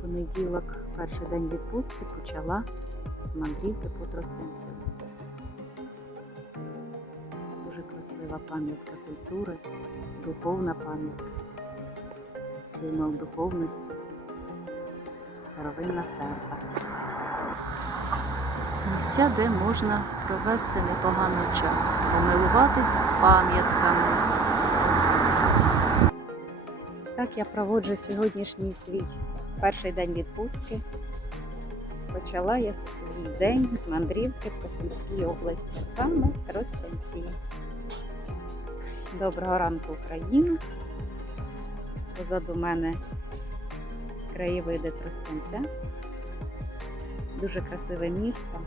понеділок, перший день відпустки, почала з мандрівки по Тростенцю. Дуже красива пам'ятка культури, духовна пам'ятка, символ духовності, старовинна церква. Місця, де можна провести непогано час, помилуватись пам'ятками. Так я проводжу сьогоднішній свій перший день відпустки. Почала я свій день з мандрівки по Сумській області, саме Тростянці. Доброго ранку, Україна! Позаду мене краєвиди Тростянця. Дуже красиве місто.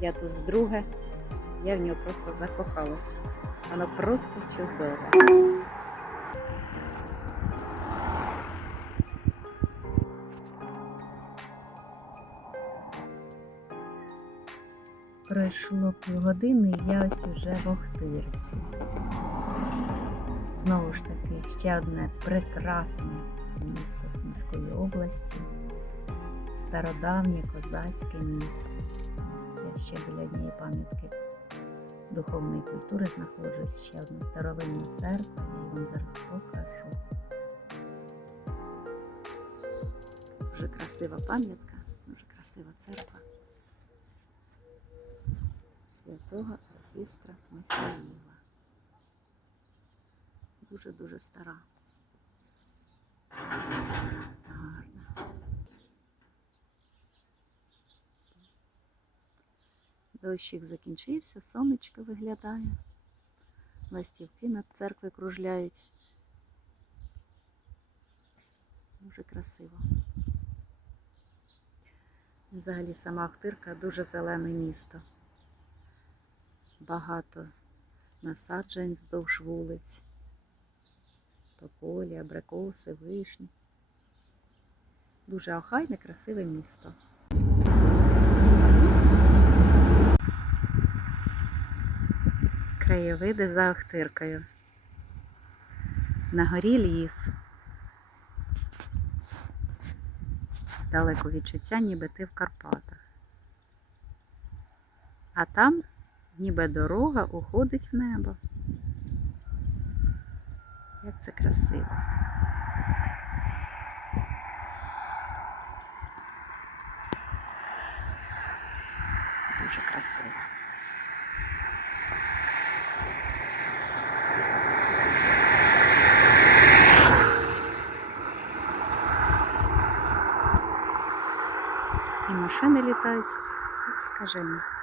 Я тут вдруге. Я в нього просто закохалась. Воно просто чудове. Пройшло півгодини, і я ось уже в Охтирці. Знову ж таки, ще одне прекрасне місто Сумської області, стародавнє козацьке місто. Я ще біля однієї пам'ятки духовної культури знаходжусь, ще одна старовинна церква, я її вам зараз покажу. Дуже красива пам'ятка, дуже красива церква святого Оркістра Михаїла. Дуже-дуже стара. Гарна. Дощик закінчився, сонечко виглядає. Ластівки над церквою кружляють. Дуже красиво. Взагалі сама Ахтирка дуже зелене місто. Багато насаджень вздовж вулиць, тополі, абрикоси, вишні. Дуже охайне, красиве місто. Краєвиди за Ахтиркою. На горі ліс. Здалеку відчуття, ніби ти в Карпатах. А там ніби дорога уходить в небо. Як це красиво. Дуже красиво. І машини літають, як скажені.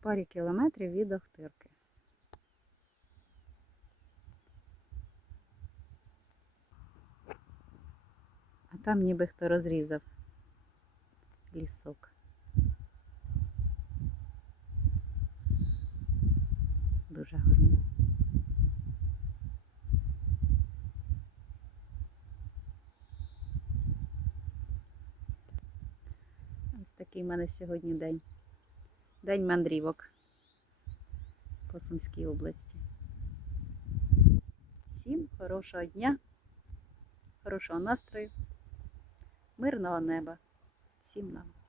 Парі кілометрів від Охтирки. А там ніби хто розрізав лісок. Дуже гарно. Ось такий в мене сьогодні день. День мандрівок по Сумській області. Всім хорошого дня, хорошого настрою, мирного неба. Всім нам.